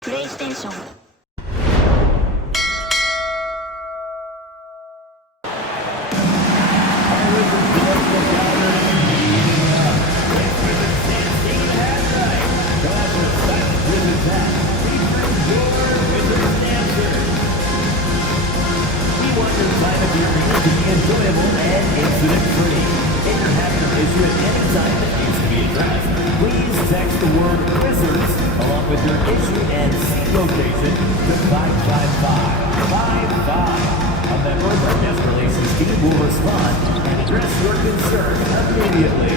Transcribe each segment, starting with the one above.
プレイステーション enjoyable and incident-free. If you're having an issue at any time that needs to be addressed, please text the word Wizards along with your issue and seat location to 55555. A member of our guest relations team will respond and address your concern immediately.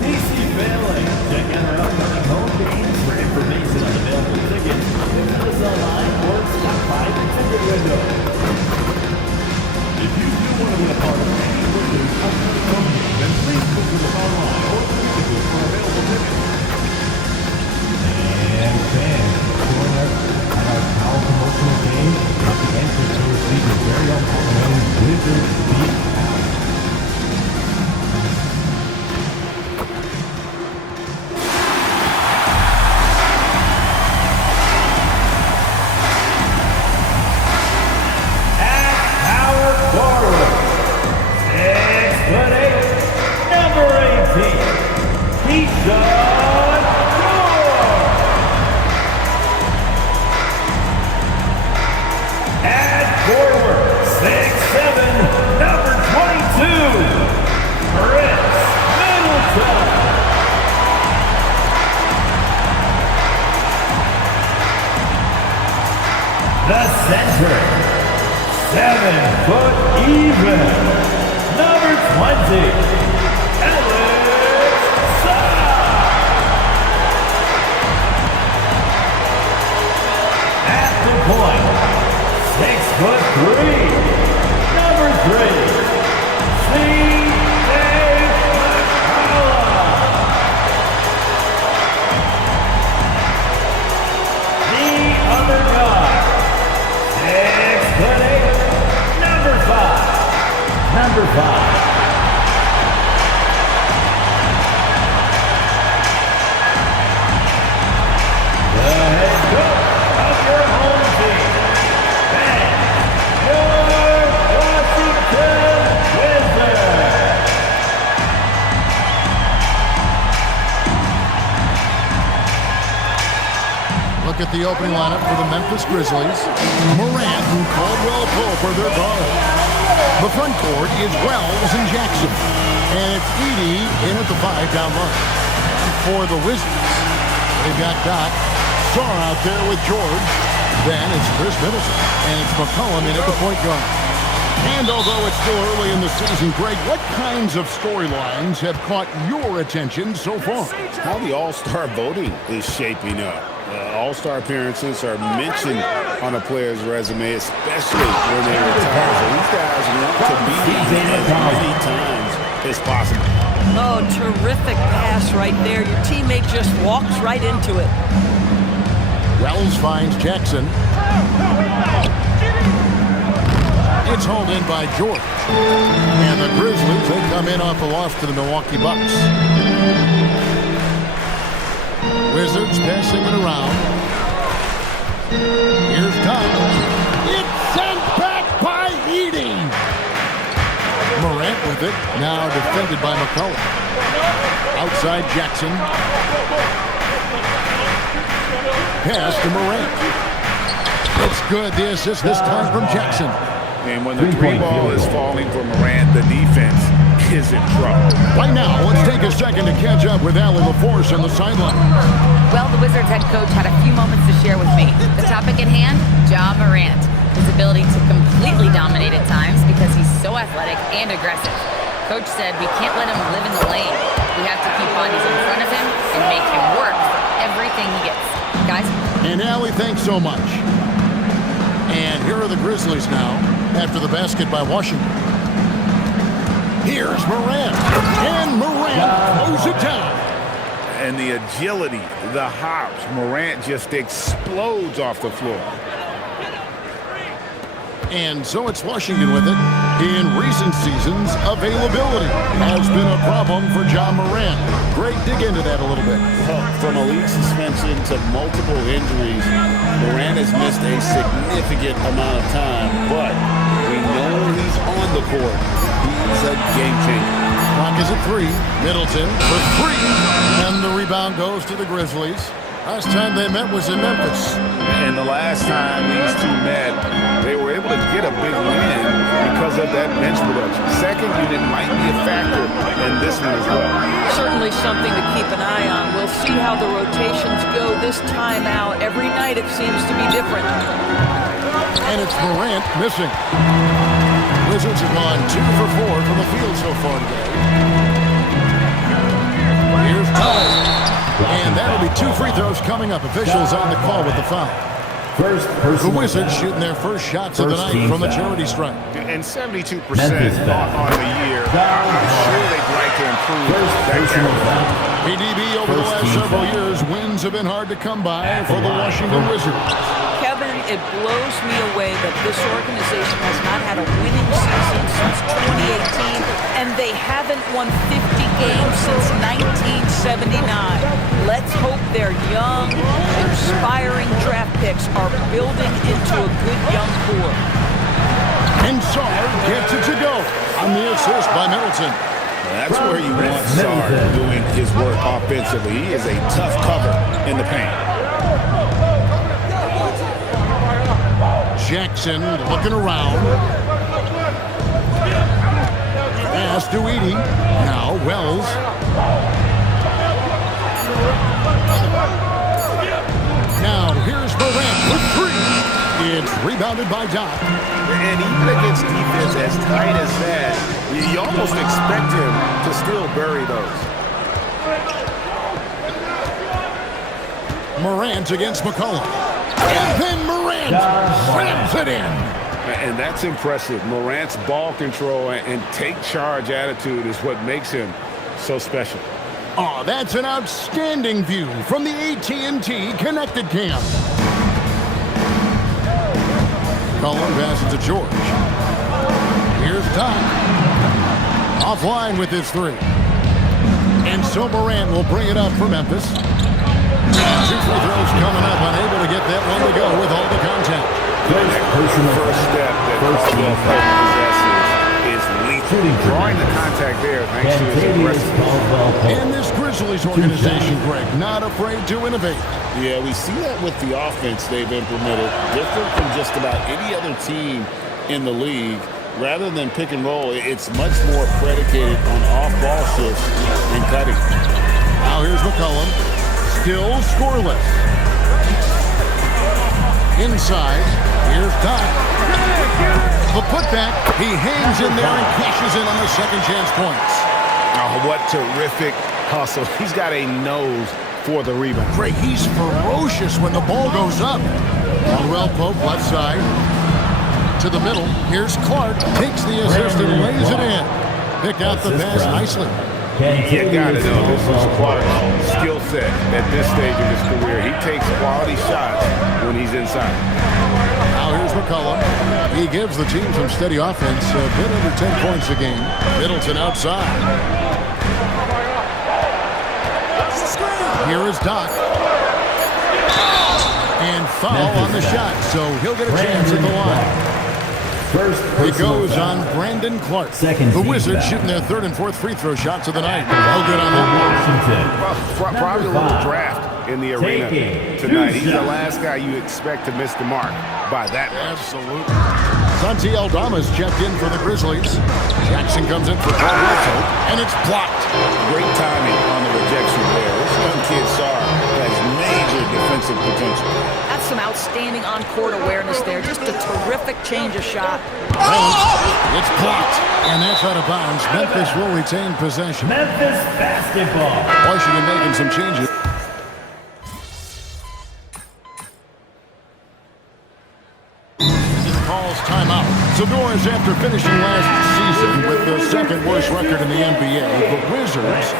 DC Family, check out our upcoming home games for information on available tickets. Visit us online or stop by the ticket window. If you do want to be a part of any Wizards upcoming home game, then please visit us online or physically for available tickets. And fans, join us at our power promotional game at the entrance to receive your very own Wizards Beat Out. T Dot Dali. At forward, 6'7", number 22, Chris Middleton. The center, 7 foot even, number 20. Point, 6'3", number 3, the other guy, 6'8", number 5. The head coach of your home team, and your Washington Wizards. Look at the opening lineup for the Memphis Grizzlies. Morant and Caldwell Pope are their guards. The front court is Wells and Jackson. And it's Edey in at the 5 down low. And for the Wizards, they've got Doc Star out there with George. Then it's Chris Middleton. And it's McCollum in at the point guard. And although it's still early in the season, Greg, what kinds of storylines have caught your attention so far? How the All-Star voting is shaping up. All-Star appearances are mentioned on a player's resume, especially when they retire. So these guys want to be here as many times as possible. Oh, terrific pass right there. Your teammate just walks right into it. Wells finds Jackson. It's hauled in by George. And the Grizzlies, they come in off a loss to the Milwaukee Bucks. Wizards passing it around. Here's Doc. It's sent back by Edey. Morant with it. Now defended by McCollum. Outside Jackson. Pass to Morant. It's good. The assist this time from Jackson. And when the three ball is falling for Morant, the defense is in trouble. Right now, let's take a second to catch up with Allie LaForce on the sideline. Well, the Wizards head coach had a few moments to share with me. The topic at hand, JAH Morant. His ability to completely dominate at times because he's so athletic and aggressive. Coach said we can't let him live in the lane. We have to keep bodies in front of him and make him work for everything he gets. Guys? And Allie, thanks so much. And here are the Grizzlies now after the basket by Washington. Here's Morant. And Morant throws it down. And the agility, the hops, Morant just explodes off the floor. And so it's Washington with it. In recent seasons, availability has been a problem for Ja Morant. Greg, dig into that a little bit. Well, from a league suspension to multiple injuries, Morant has missed a significant amount of time, but we know when he's on the court, he's a game changer. Clock is at 3. Middleton for 3. And the rebound goes to the Grizzlies. Last time they met was in Memphis. And the last time these two met, they were able to get a big win because of that bench production. Second unit might be a factor in this one as well. Certainly something to keep an eye on. We'll see how the rotations go this time out. Every night it seems to be different. And it's Morant missing. Wizards have gone 2 for 4 from the field so far today. Here's Dali. And that'll be 2 free throws coming up. Officials on the call with the foul. The Wizards shooting their first shots of the night from the charity stripe. And 72% on the year. I'm sure they'd like to improve that category. PDB over the last several years, wins have been hard to come by for the Washington Wizards. Kevin, it blows me away that this organization has not had a winning season since 2018, and they haven't won 50 games since 1979. Let's hope their young, inspiring draft picks are building into a good young core. And Sarr gets it to go on the assist by Middleton. That's where you want Sarr doing his work offensively. He is a tough cover in the paint. Jackson looking around. Pass to Edey. Now Wells. Now here's Morant with 3. It's rebounded by Doc. And even against defense as tight as that, you almost expect him to still bury those. Morant against McCollum. And then Morant slams it in. And that's impressive. Morant's ball control and take charge attitude is what makes him so special. Oh, that's an outstanding view from the AT&T Connected Cam. Cullen passes to George. Here's Doc. Offline with his 3. And so Morant will bring it up for Memphis. 2 free throws coming up, unable to get that one to go with all the contact. First step that Caldwell possesses is lethal. Drawing the contact there thanks to his aggressiveness. And this Grizzlies organization, Greg, not afraid to innovate. Yeah, we see that with the offense they've implemented. Different from just about any other team in the league. Rather than pick and roll, it's much more predicated on off-ball shifts and cutting. Now here's McCollum. Still scoreless. Inside, here's Doc. The putback, he hangs in there and cashes in on the second chance points. Oh, what terrific hustle. He's got a nose for the rebound. Greg, he's ferocious when the ball goes up. Caldwell Pope, left side. To the middle, here's Clark. Takes the assist and lays it in. Picked out the pass nicely. You got to know this is Clark's skill set at this stage of his career. He takes quality shots when he's inside. Now here's McCollum. He gives the team some steady offense, a bit under 10 points a game. Middleton outside. Here is Doc. And foul on the shot, so he'll get a chance at the line. It goes on Brandon Clark. The Wizards shooting their 3rd and 4th free throw shots of the night. No good on that. Well, probably a little draft in the arena tonight. He's the last guy you expect to miss the mark by that much. Absolutely. Santi Aldama's checked in for the Grizzlies. Jackson comes in for Caldwell Pope, and it's blocked. Great timing on the rejection there. This young kid, Sarr, has major defensive potential. That's some outstanding on-court awareness there. Just a terrific change of shot. It's blocked, and that's out of bounds. Memphis will retain possession. Memphis basketball. Washington making some changes. Calls timeout. So, Doris, after finishing last season with the second worst record in the NBA, the Wizards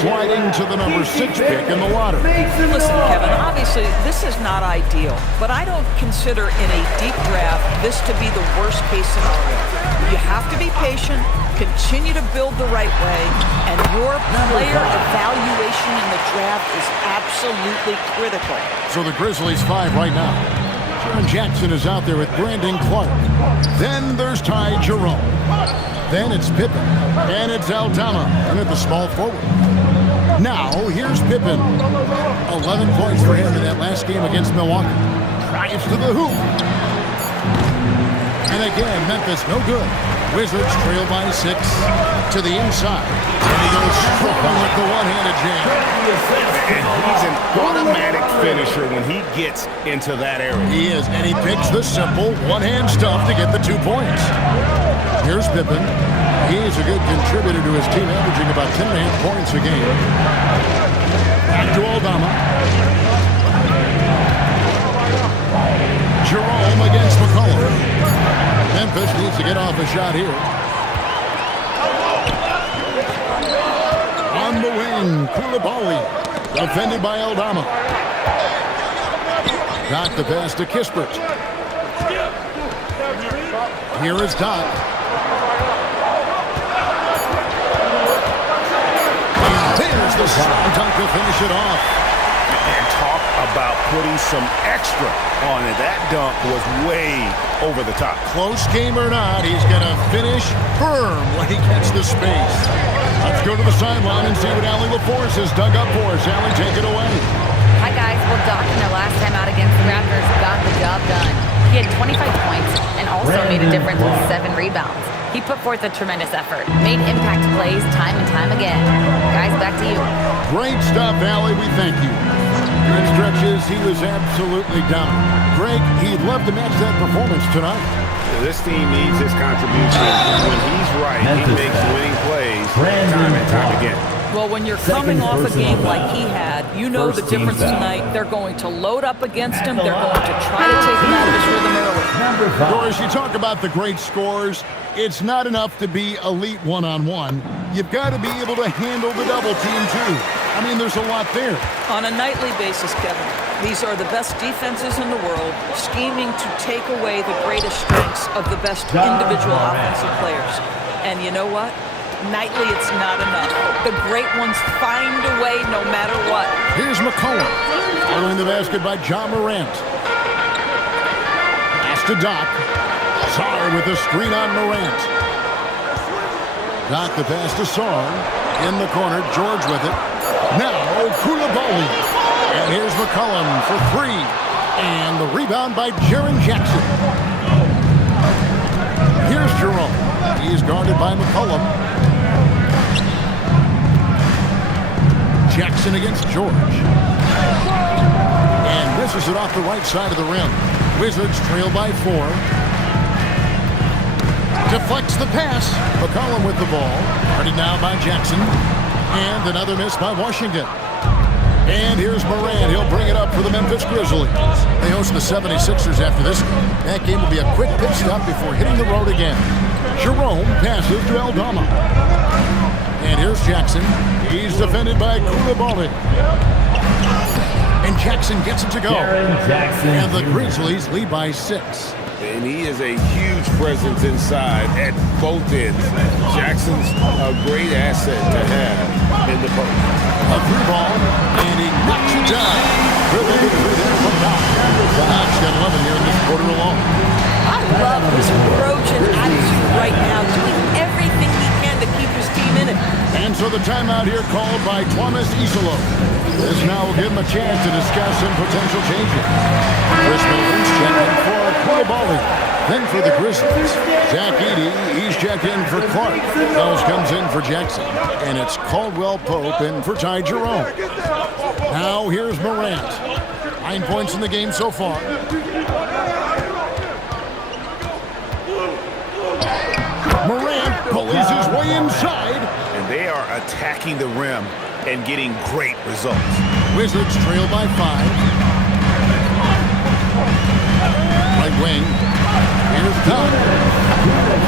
sliding to the number 6 pick in the lottery. Listen, Kevin, obviously this is not ideal, but I don't consider in a deep draft this to be the worst case scenario. You have to be patient, continue to build the right way, and your player evaluation in the draft is absolutely critical. So the Grizzlies 5 right now. Jaren Jackson is out there with Brandon Clark. Then there's Ty Jerome. Then it's Pippen. And it's Aldama. And at the small forward. Now, here's Pippen. 11 points for him in that last game against Milwaukee. Drives to the hoop. And again, Memphis no good. Wizards trail by 6 to the inside. And he goes strong with the one-handed jam. And he's an automatic finisher when he gets into that area. He is, and he picks the simple one-hand stuff to get the 2 points. Here's Pippen. He's a good contributor to his team, averaging about 10.5 points a game. Back to Aldama. Jerome against McCollum. Memphis needs to get off a shot here. On the wing, Koulibaly, defended by Aldama. Got the pass to Kispert. Here is Dot. And there's the strong dunk to finish it off. And talk about putting some extra on it. That dunk was way over the top. Close game or not, he's going to finish firm when he gets the space. Let's go to the sideline and see what Allie LaForce has dug up for us. Allie, take it away. Hi, guys. Well, Doc, in their last time out against the Raptors, got the job done. He had 25 points and also made a difference with 7 rebounds. He put forth a tremendous effort, made impact plays time and time again. Guys, back to you. Great stuff, Allie. We thank you. In stretches, he was absolutely dominant. Greg, he'd love to match that performance tonight. This team needs his contribution. When he's right, he makes winning plays time and time again. Well, when you're coming off a game like he had, you know the difference tonight. They're going to load up against him. They're going to try to take him out of his rhythm early. Doris, you talk about the great scores. It's not enough to be elite one-on-one. You've got to be able to handle the double team, too. I mean, there's a lot there. On a nightly basis, Kevin, these are the best defenses in the world, scheming to take away the greatest strengths of the best individual offensive players. And you know what? Nightly, it's not enough. The great ones find a way no matter what. Here's McCollum. Following the basket by Ja Morant. Pass to Doc. Sarr with the screen on Morant. Doc the pass to Sarr. In the corner, George with it. Now, Koulibaly. And here's McCollum for 3. And the rebound by Jaren Jackson. Here's Jerome. He's guarded by McCollum. Jackson against George. And misses it off the right side of the rim. Wizards trail by 4. Deflects the pass. McCollum with the ball. Guarded now by Jackson. And another miss by Washington. And here's Morant. He'll bring it up for the Memphis Grizzlies. They host the 76ers after this game. That game will be a quick pit stop before hitting the road again. Jerome passes to Aldama. And here's Jackson. He's defended by Koulibaly. And Jackson gets it to go. And the Grizzlies lead by 6. And he is a huge presence inside at both ends. Jackson's a great asset to have in the post. A through ball, and he knocks it down. Doc's got 11 here in this quarter alone. I love his approach and attitude right now, doing everything he can to keep his team in it. And so the timeout here called by Thomas Isolo. This now will give him a chance to discuss some potential changes. Chris Middleton's checked in for Koulibaly. Then for the Grizzlies, Zach Edey, he's checked in for Clark. Wells comes in for Jackson. And it's Caldwell Pope in for Ty Jerome. Now here's Morant. 9 points in the game so far. Morant pulls his way inside. And they are attacking the rim and getting great results. Wizards trail by 5. Right wing. Here's Dot.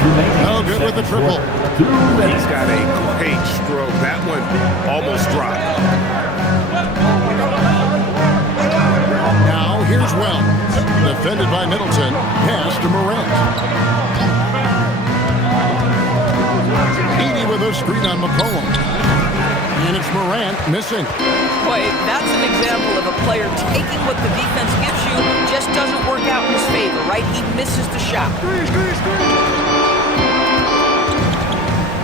remaining. No good with the triple. 2 minutes. He's got a great stroke. That one almost dropped. Now here's Wells. Defended by Middleton. Pass to Morant. Edie with a screen on McCollum. And it's Morant missing. Boy, that's an example of a player taking what the defense gives you, just doesn't work out in his favor, right? He misses the shot.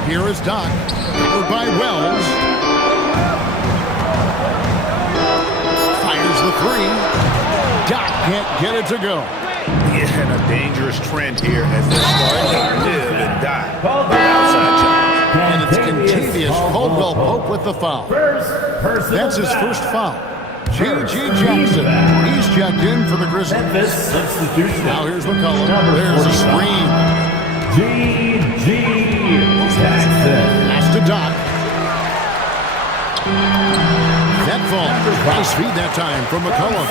Here is Doc. Covered by Wells. Fires the three. Doc can't get it to go. Yeah, and a dangerous trend here as they start to live and die. Outside shot. And it's Contavious Caldwell-Pope with the foul. That's his first foul. J.J. Jackson. He's checked in for the Grizzlies. Memphis substitution. Now here's McCollum. There's a screen. J.J. Jackson. Pass to Doc. That fall. Nice feed that time from McCollum.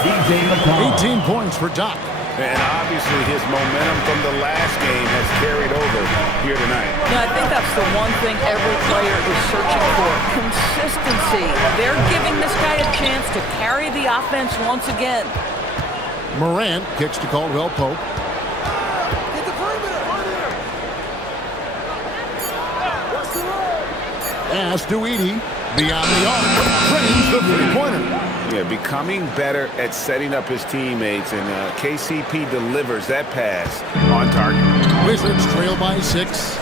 18 points for Doc. And obviously his momentum from the last game has carried over here tonight. Yeah, I think that's the one thing every player is searching for. Consistency. They're giving this guy a chance to carry the offense once again. Morant kicks to Caldwell-Pope. Pass to Edie. Beyond the arc. Trains the three-pointer. Yeah, becoming better at setting up his teammates, and KCP delivers that pass on target. Wizards trail by 6.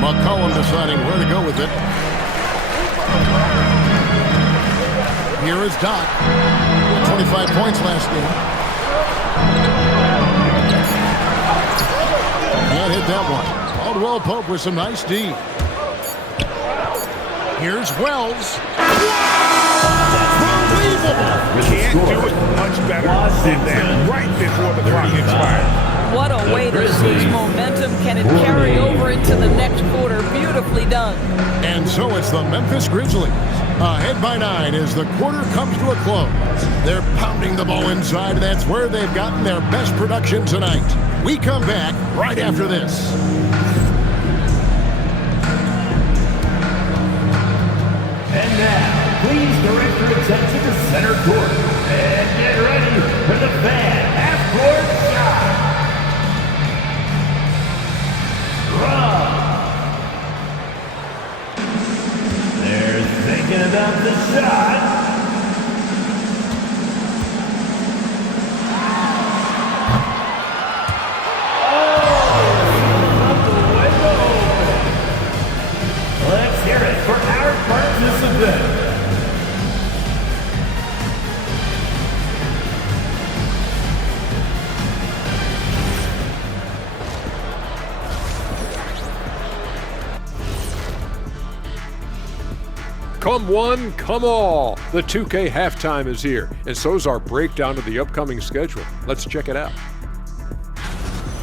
McCollum deciding where to go with it. Here is Doc. 25 points last game. Can't hit that one. Caldwell-Pope with some nice D. Here's Wells. Can't do it much better than that right before the clock expired. What a way to seize momentum. Can it carry over into the next quarter? Beautifully done. And so it's the Memphis Grizzlies. Ahead by 9 as the quarter comes to a close. They're pounding the ball inside. That's where they've gotten their best production tonight. We come back right after this. And now, please direct your attention to center court. And get ready for the fan half-court shot. Rob. They're thinking about the shot. Let's hear it for our participant. Come one, come all. The 2K halftime is here, and so's our breakdown of the upcoming schedule. Let's check it out.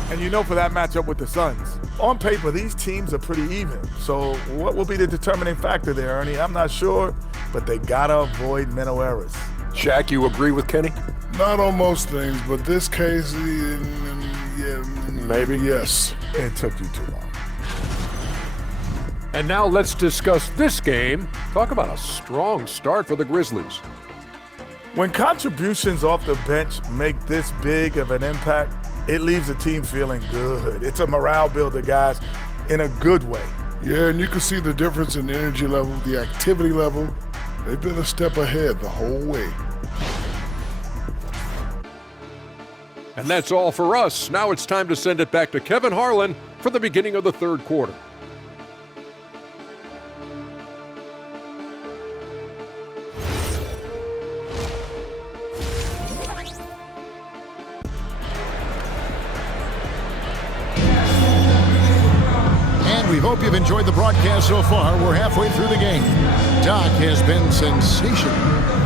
And you know, for that matchup with the Suns, on paper, these teams are pretty even. So what will be the determining factor there, Ernie? I'm not sure, but they gotta avoid mental errors. Shaq, you agree with Kenny? Not on most things, but this case, yeah, Maybe. yes. It took you too long. And now let's discuss this game. Talk about a strong start for the Grizzlies. When contributions off the bench make this big of an impact, it leaves the team feeling good. It's a morale builder, guys, in a good way. Yeah, and you can see the difference in the energy level, the activity level. They've been a step ahead the whole way. And that's all for us. Now it's time to send it back to Kevin Harlan for the beginning of the third quarter. We hope you've enjoyed the broadcast so far. We're halfway through the game. Doc has been sensational.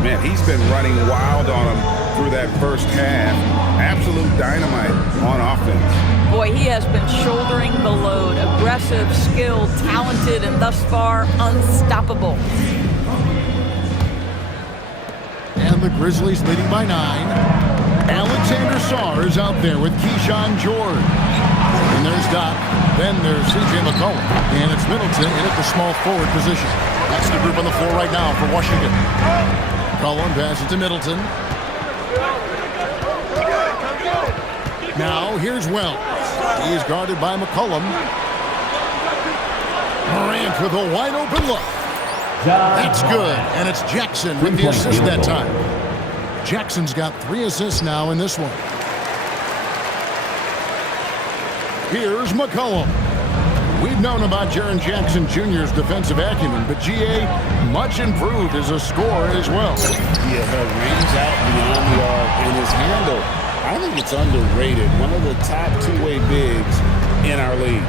Man, he's been running wild on him through that first half. Absolute dynamite on offense. Boy, he has been shouldering the load. Aggressive, skilled, talented, and thus far, unstoppable. And the Grizzlies leading by 9. Alexander Sarr is out there with Keyshawn George. And there's Doc. Then there's C.J. McCollum. And it's Middleton in at the small forward position. That's the group on the floor right now for Washington. McCollum passes to Middleton. Now here's Wells. He is guarded by McCollum. Morant with a wide open look. That's good. And it's Jackson with the assist that time. Jackson's got 3 assists now in this one. Here's McCollum. We've known about Jaren Jackson Jr.'s defensive acumen, but G.A. much improved as a scorer as well. Yeah, her range out beyond the arc and his handle, I think it's underrated. One of the top two-way bigs in our league.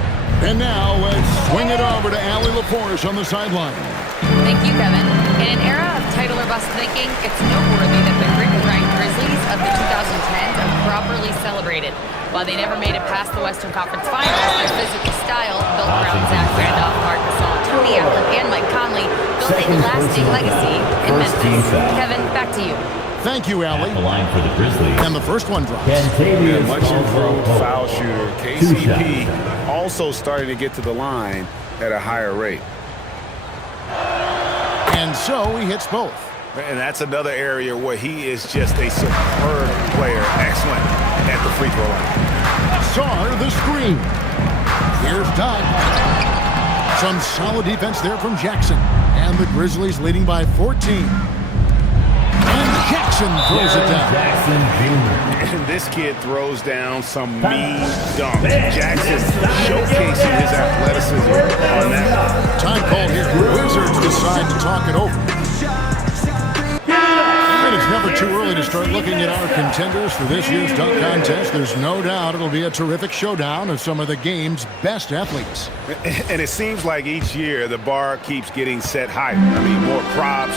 And now let's swing it over to Allie LaForce on the sideline. Thank you, Kevin. In an era of title or bust thinking, it's noteworthy that the grit-grind Grizzlies of the 2010s are properly celebrated. While they never made it past the Western Conference Finals, their physical style, built around Zach Randolph, Marc Gasol, Tony Allen, and Mike Conley, built a lasting legacy in Memphis. Kevin, back to you. Thank you, Allie. The line for the Grizzlies. And the first one drops. Yeah, much improved foul shooter. KCP also starting to get to the line at a higher rate. And so he hits both. And that's another area where he is just a superb player. Excellent at the free throw line. Sarr the screen. Here's Doc. Some solid defense there from Jackson. And the Grizzlies leading by 14. And Jackson throws it down. Jackson Jr. And this kid throws down some mean dunks. Jackson showcasing his athleticism on that. Time called here. Wizards decide to talk it over. And it's never too early to start looking at our contenders for this year's dunk contest. There's no doubt it'll be a terrific showdown of some of the game's best athletes. And it seems like each year the bar keeps getting set higher. I mean, more props,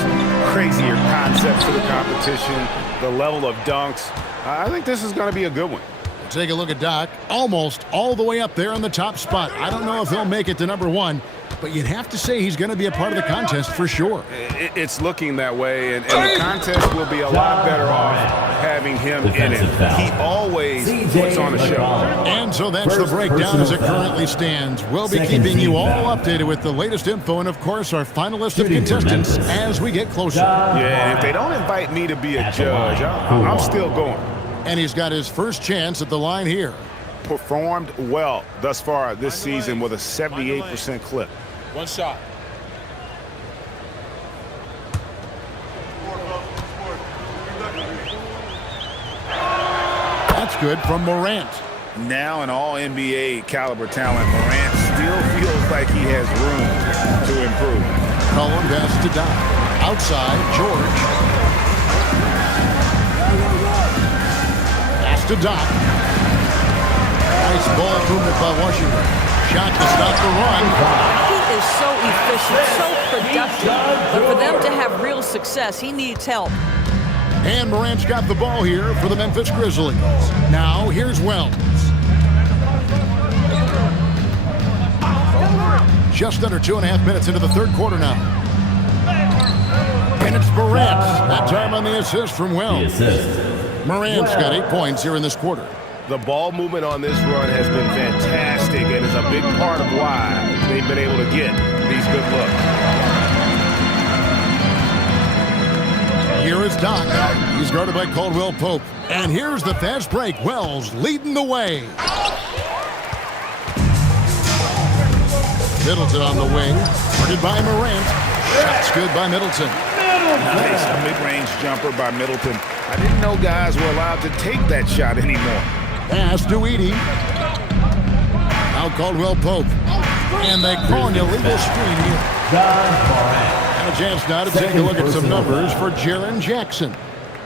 crazier concepts for the competition, the level of dunks. I think this is going to be a good one. Take a look at Doc, almost all the way up there in the top spot. I don't know if he'll make it to number 1, but you'd have to say he's going to be a part of the contest for sure. It's looking that way, and the contest will be a lot better off having him in it. He always puts on a show. And so that's the breakdown as it currently stands. We'll be keeping you all updated with the latest info and, of course, our final list of contestants as we get closer. Yeah, if they don't invite me to be a judge, I'm still going. And he's got his first chance at the line here. Performed well thus far this season with a 78% clip. One shot. That's good from Morant. Now an all-NBA caliber talent, Morant still feels like he has room to improve. Cullen passes to Doc. Outside, George. Pass to Doc. Nice ball movement by Washington. Shot to stop the run. He is so efficient, so productive. But for them to have real success, he needs help. And Morant's got the ball here for the Memphis Grizzlies. Now, here's Wells. Just under 2.5 minutes into the third quarter now. And it's Morant. That time on the assist from Wells. Morant's got 8 points here in this quarter. The ball movement on this run has been fantastic and is a big part of why they've been able to get these good looks. Here is Doc. He's guarded by Caldwell Pope. And here's the fast break. Wells leading the way. Middleton on the wing. Guarded by Morant. Shot's good by Middleton. Nice mid-range jumper by Middleton. I didn't know guys were allowed to take that shot anymore. Pass to Edie. Now Caldwell Pope. And they call an illegal screen here. And a chance now to take a look at some numbers for Jaren Jackson.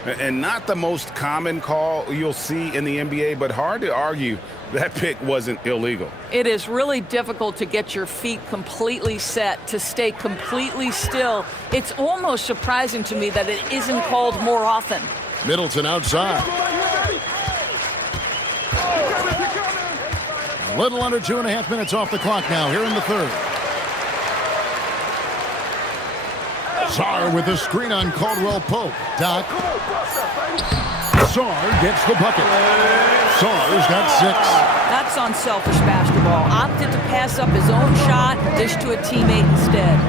And not the most common call you'll see in the NBA, but hard to argue that pick wasn't illegal. It is really difficult to get your feet completely set, to stay completely still. It's almost surprising to me that it isn't called more often. Middleton outside. A little under 2.5 minutes off the clock now here in the third. Sarr with the screen on Caldwell Pope. Doc. Sarr gets the bucket. Sarr's got 6. That's unselfish basketball. Opted to pass up his own shot, dish to a teammate instead.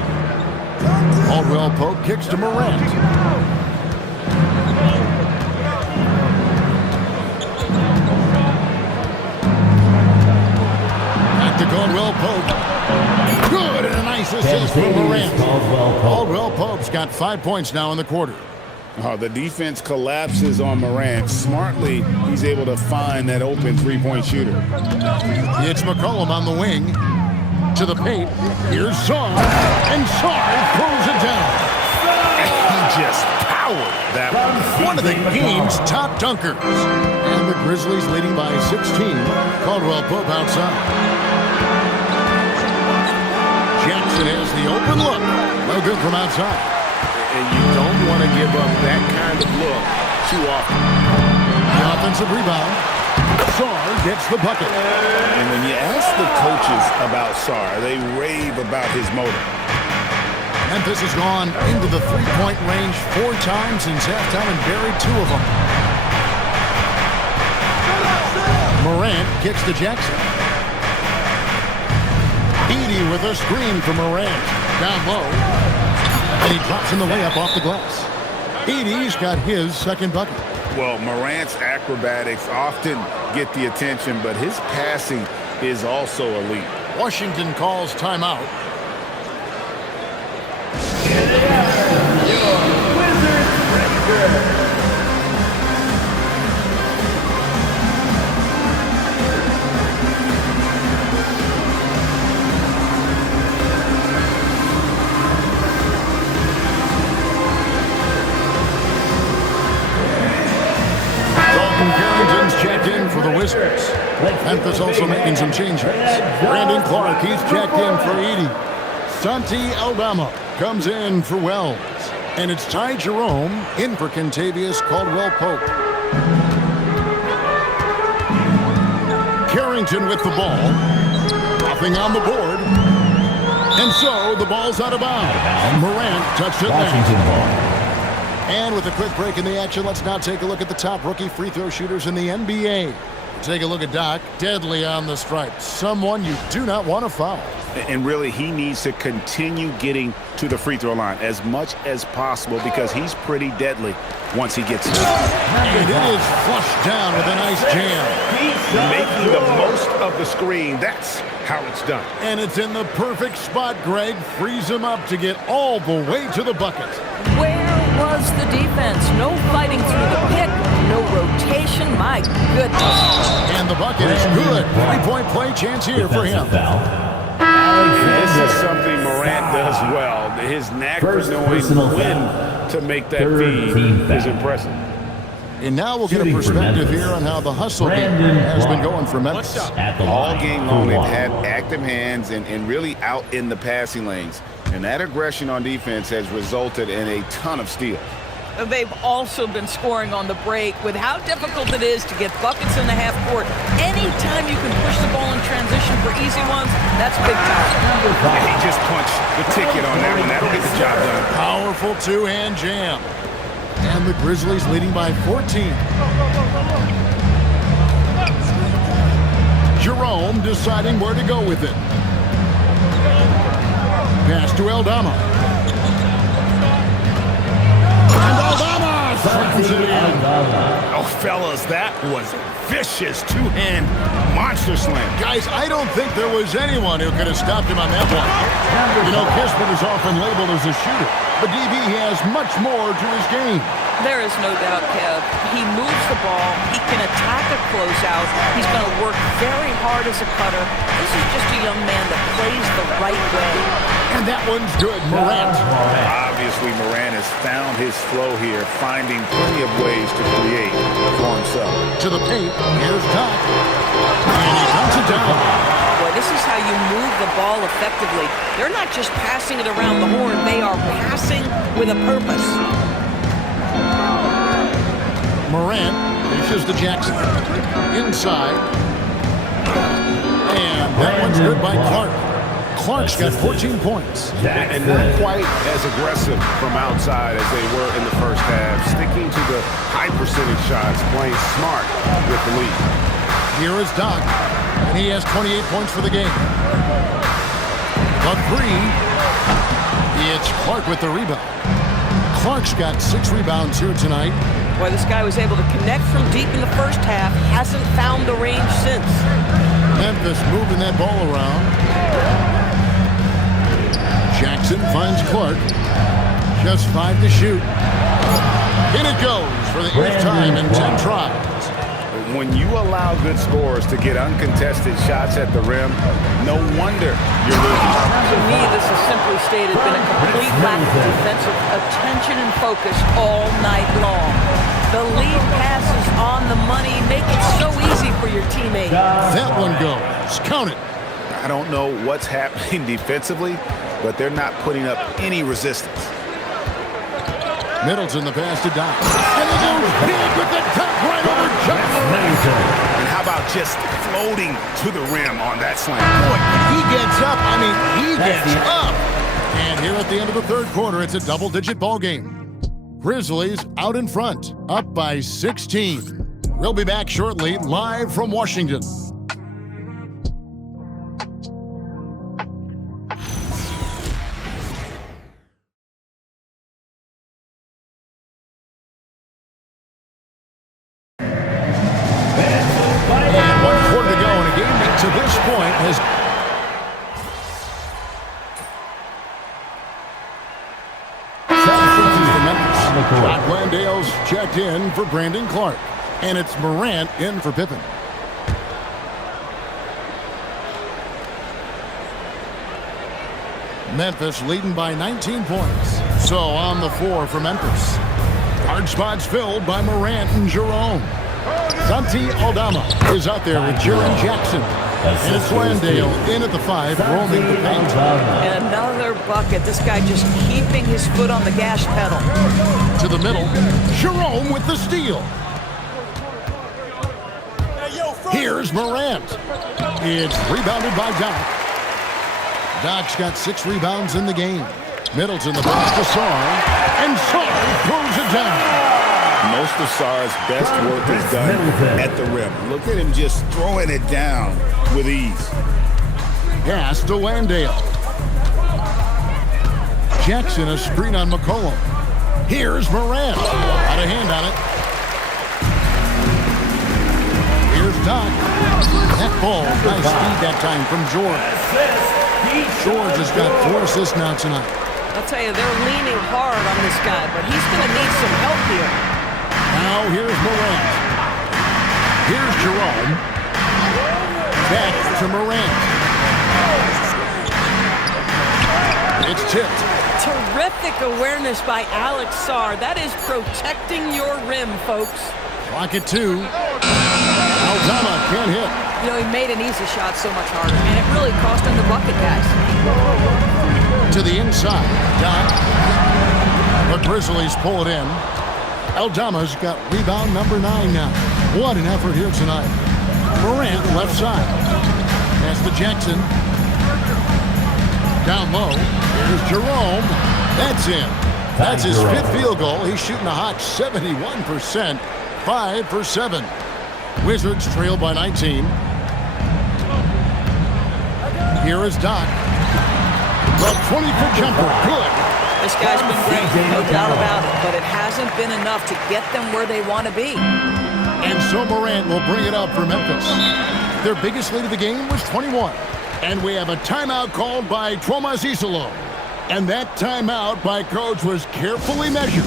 Caldwell Pope kicks to Morant. Back to Caldwell Pope. Good, and a nice assist from Morant. Caldwell Pope's got 5 points now in the quarter. The defense collapses on Morant. Smartly, he's able to find that open three-point shooter. It's McCollum on the wing. To the paint. Here's Sarr. And Sarr pulls it down. He just powered that one. One of the game's top dunkers. And the Grizzlies leading by 16. Caldwell Pope outside. Jackson has the open look. No good from outside. And you don't want to give up that kind of look too often. The offensive rebound. Sarr gets the bucket. And when you ask the coaches about Sarr, they rave about his motor. Memphis has gone into the three-point range 4 times since halftime and buried 2 of them. Morant kicks to Jackson. Edey with a screen for Morant. Down low. And he drops in the layup off the glass. Edey's got his second bucket. Well, Morant's acrobatics often get the attention, but his passing is also elite. Washington calls timeout. For the Wizards. Memphis also making some changes. Brandon Clark, he's checked in for Edey. Santi Aldama comes in for Wells. And it's Ty Jerome in for Kentavious Caldwell Pope. Carrington with the ball. Nothing on the board. And so the ball's out of bounds. Morant touched it now. And with a quick break in the action, let's now take a look at the top rookie free throw shooters in the NBA. Take a look at Doc, deadly on the stripe. Someone you do not want to foul. And really, he needs to continue getting to the free throw line as much as possible because he's pretty deadly once he gets there. And it is flushed down with a nice jam. Making the most of the screen, that's how it's done. And it's in the perfect spot, Greg. Frees him up to get all the way to the bucket. Where was the defense? No fighting through the pick, no rotation. My goodness. And the bucket is good. 3-point play chance here for him. This is something Morant does well. His knack for knowing when to make that feed is impressive. And now we'll get a perspective here on how the hustle game has been going for Memphis. All game long, they've had active hands and really out in the passing lanes. And that aggression on defense has resulted in a ton of steals. They've also been scoring on the break with how difficult it is to get buckets in the half court. Anytime you can push the ball in transition for easy ones, that's big time. And he just punched the ticket on that one. That'll get the job done. Powerful two-hand jam. And the Grizzlies leading by 14. Jerome deciding where to go with it. Pass to Aldama. And Aldama slams it in. Oh, fellas, that was a vicious two-hand monster slam. Guys, I don't think there was anyone who could have stopped him on that one. You know, Kispert is often labeled as a shooter, but DB has much more to his game. There is no doubt, Kev. He moves the ball. He can attack a closeout. He's going to work very hard as a cutter. This is just a young man that plays the right way. And that one's good, Morant. Obviously, Morant has found his flow here, finding plenty of ways to create for himself. To the paint, here's Doc. And he counts it down. Boy, this is how you move the ball effectively. They're not just passing it around the horn. They are passing with a purpose. Morant dishes to Jackson. Inside. And that one's good by Clark. Clark's got 14 points. And not quite as aggressive from outside as they were in the first half. Sticking to the high percentage shots, playing smart with the lead. Here is Doc, and he has 28 points for the game. The three. It's Clark with the rebound. Clark's got 6 rebounds here tonight. Boy, this guy was able to connect from deep in the first half. Hasn't found the range since. Memphis moving that ball around. Jackson finds Clark. Just 5 to shoot. In it goes for the 8th time in 10 tries. When you allow good scorers to get uncontested shots at the rim, no wonder you're losing. To me, this has simply stated been a complete lack of defensive attention and focus all night long. The lead passes on the money make it so easy for your teammate. That one goes. Count it. I don't know what's happening defensively, but they're not putting up any resistance. Middleton the pass to Doc. And he goes big with the top right over Johnson. And how about just floating to the rim on that slam? Boy, he gets up. I mean, he gets up. And here at the end of the third quarter, it's a double-digit ball game. Grizzlies out in front, up by 16. We'll be back shortly, live from Washington. And 1 quarter to go in a game that to this point has... Jock Landale's checked in for Brandon Clark. And it's Morant in for Pippen. Memphis leading by 19 points. So on the floor for Memphis. Hard spots filled by Morant and Jerome. Santi Aldama is out there with Jaren Jackson. And it's Landale in at the 5, roaming the paint. And another bucket. This guy just keeping his foot on the gas pedal. To the middle, Jerome with the steal. Here's Morant. It's rebounded by Doc. Doc's got 6 rebounds in the game. Middleton the pass to Sarr. And Sarr throws it down. Most of Sarr's best work is done at the rim. Look at him just throwing it down with ease. Pass to Landale. Jackson a screen on McCollum. Here's Morant. Out of hand on it. Here's Doc. That ball, nice speed that time from George. George has got 4 assists now tonight. I'll tell you, they're leaning hard on this guy, but he's going to need some help here. Now here's Morant. Here's Jerome. Back to Morant. It's tipped. Terrific awareness by Alex Sarr. That is protecting your rim, folks. Clock at 2. Aldama can't hit. You know, he made an easy shot so much harder, and it really cost him the bucket, guys. To the inside. Doc. The Grizzlies pull it in. Aldama's got rebound number 9 now. What an effort here tonight. Morant left side. Pass to Jackson. Down low. Here's Jerome. That's in. That's his 5th field goal. He's shooting a hot 71%. 5 for 7. Wizards trail by 19. Here is Doc. The 20-foot jumper. Good. This guy's been great, no doubt about it, but it hasn't been enough to get them where they want to be. And so Morant will bring it up for Memphis. Their biggest lead of the game was 21. And we have a timeout called by Tromas Isolo. And that timeout by Coach was carefully measured.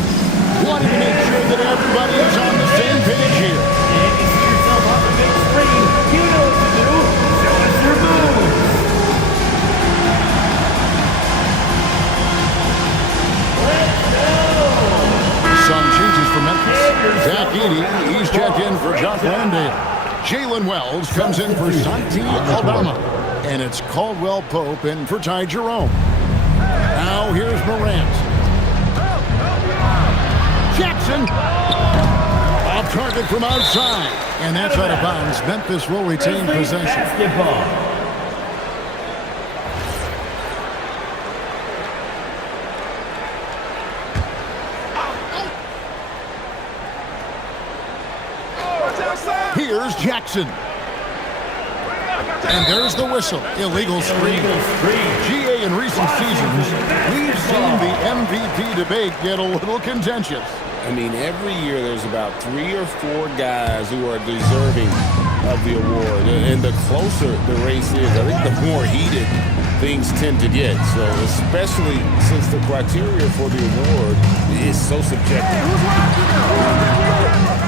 Wanting to make sure that everybody is on the same page here. And you see yourself on the big screen. You know what to do. Show us your moves. Some changes for Memphis. Zach Edey, he's checked in for Jock Landale. Jalen Wells comes in for Santi Aldama. And it's Caldwell Pope in for Ty Jerome. Now here's Morant. Jackson. Off target from outside. And that's out of bounds. Memphis will retain possession. Basketball. Here's Jackson. And there's the whistle. Illegal screen. GA in recent seasons, we've seen the MVP debate get a little contentious. I mean, every year there's about 3 or 4 guys who are deserving of the award. And the closer the race is, I think the more heated things tend to get. So especially since the criteria for the award is so subjective.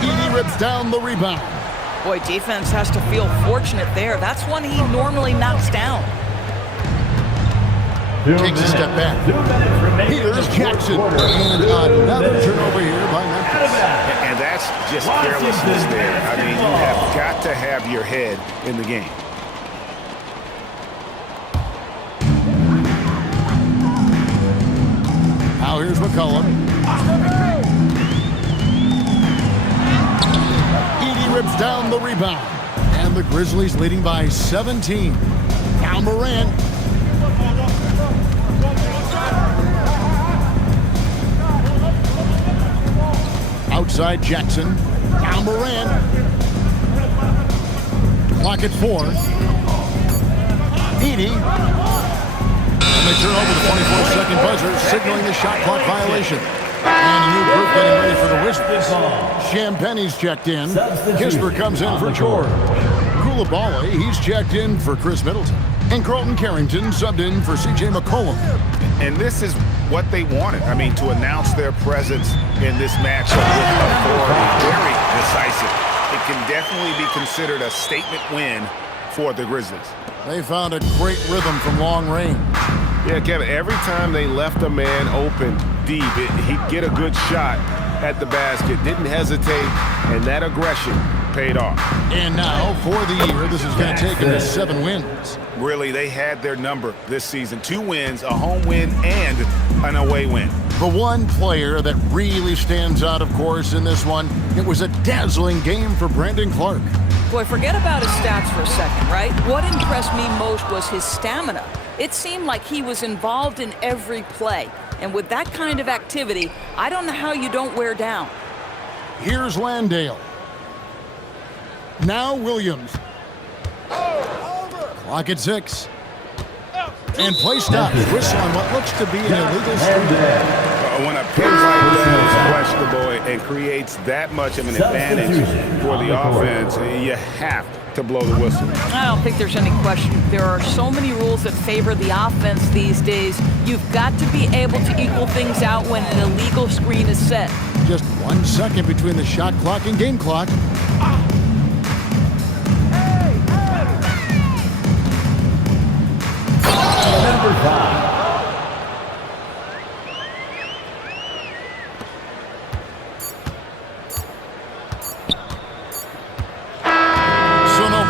Edey rips down the rebound. Boy, defense has to feel fortunate there. That's one he normally knocks down. Takes a step back. Here's Jackson. And another turnover here by Memphis. And that's just carelessness there. I mean, you have got to have your head in the game. Now here's McCollum. Edey rips down the rebound. And the Grizzlies leading by 17. Now Morant. Outside Jackson. Now Morant. Clock at 4. Edey. And they turn over the 24-second buzzer, signaling the shot clock violation. And a new group getting ready for the Wizards. Champagne's checked in. Kisper comes in for George. Koulibaly, he's checked in for Chris Middleton. And Carlton Carrington subbed in for C.J. McCollum. And this is what they wanted. I mean, to announce their presence in this matchup with authority, very decisive. It can definitely be considered a statement win for the Grizzlies. They found a great rhythm from long range. Yeah, Kevin, every time they left a man open deep, he'd get a good shot at the basket, didn't hesitate, and that aggression paid off. And now, for the year, this is going to take them to 7 wins. Really, they had their number this season. 2 wins, a home win, and an away win. The one player that really stands out, of course, in this one, it was a dazzling game for Brandon Clark. Boy, forget about his stats for a second, right? What impressed me most was his stamina. It seemed like he was involved in every play. And with that kind of activity, I don't know how you don't wear down. Here's Landale. Now Williams. Clock at 6. And play stops. Whistle on what looks to be an illegal screen. When a pick like that is questionable and creates that much of an advantage for the offense, you have to blow the whistle. I don't think there's any question. There are so many rules that favor the offense these days. You've got to be able to equal things out when an illegal screen is set. Just 1 second between the shot clock and game clock. Number 5.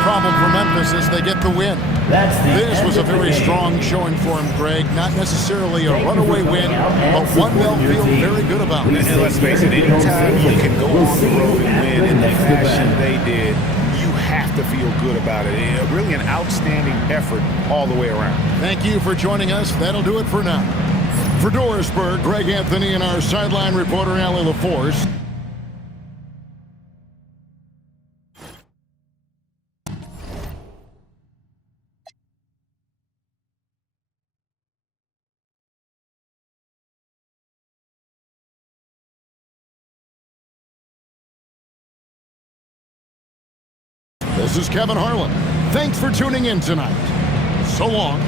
Problem for Memphis as they get the win. This was a very strong showing for him, Greg. Not necessarily a runaway win, but one they'll feel very good about. And let's face it, anytime you can go on the road and win in the fashion they did, you have to feel good about it. Really an outstanding effort all the way around. Thank you for joining us. That'll do it for now. For Dorisburg, Greg Anthony and our sideline reporter, Allie LaForce. This is Kevin Harlan. Thanks for tuning in tonight. So long.